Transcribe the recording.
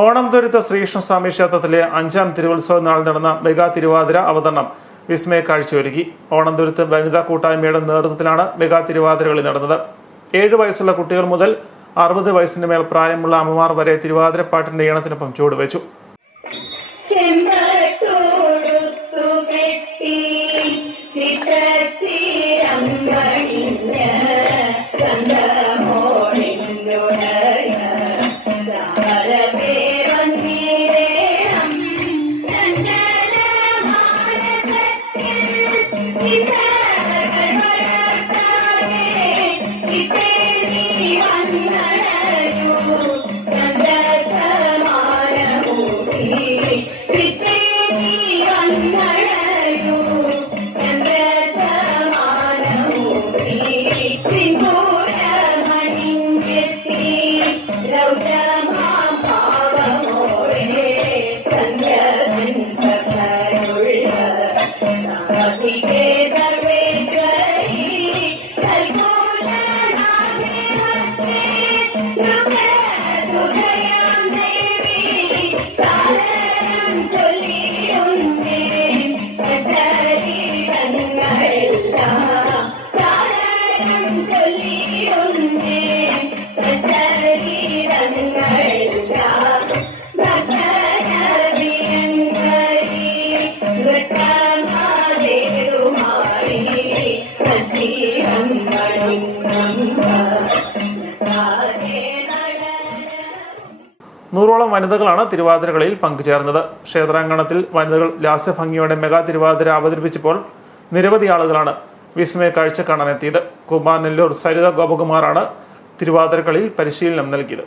ഓണംതുരുത്ത് ശ്രീകൃഷ്ണസ്വാമി ക്ഷേത്രത്തിലെ 5ാം തിരുവുത്സവ നാൾ നടന്ന മെഗാ തിരുവാതിര അവതരണം വിസ്മയ കാഴ്ചയൊരുക്കി. ഓണംതുരുത്ത് വനിതാ കൂട്ടായ്മയുടെ നേതൃത്വത്തിലാണ് മെഗാ തിരുവാതിരകളി നടന്നത്. 7 വയസ്സുള്ള കുട്ടികൾ മുതൽ 60 വയസ്സിന് മേൽ പ്രായമുള്ള അമ്മമാർ വരെ തിരുവാതിരപ്പാട്ടിന്റെ ഈണത്തിനൊപ്പം ചുവടുവെച്ചു. നൂറോളം വനിതകളാണ് തിരുവാതിരകളിയിൽ പങ്കുചേർന്നത്. ക്ഷേത്രാങ്കണത്തിൽ വനിതകൾ ലാസ്യഭംഗിയോടെ മെഗാ തിരുവാതിര അവതരിപ്പിച്ചപ്പോൾ നിരവധി ആളുകളാണ് വിസ്മയ കാഴ്ച കാണാനെത്തിയത്. കുമാർ നെല്ലൂർ സരിത ഗോപകുമാറാണ് തിരുവാതിരകളിൽ പരിശീലനം നൽകിയത്.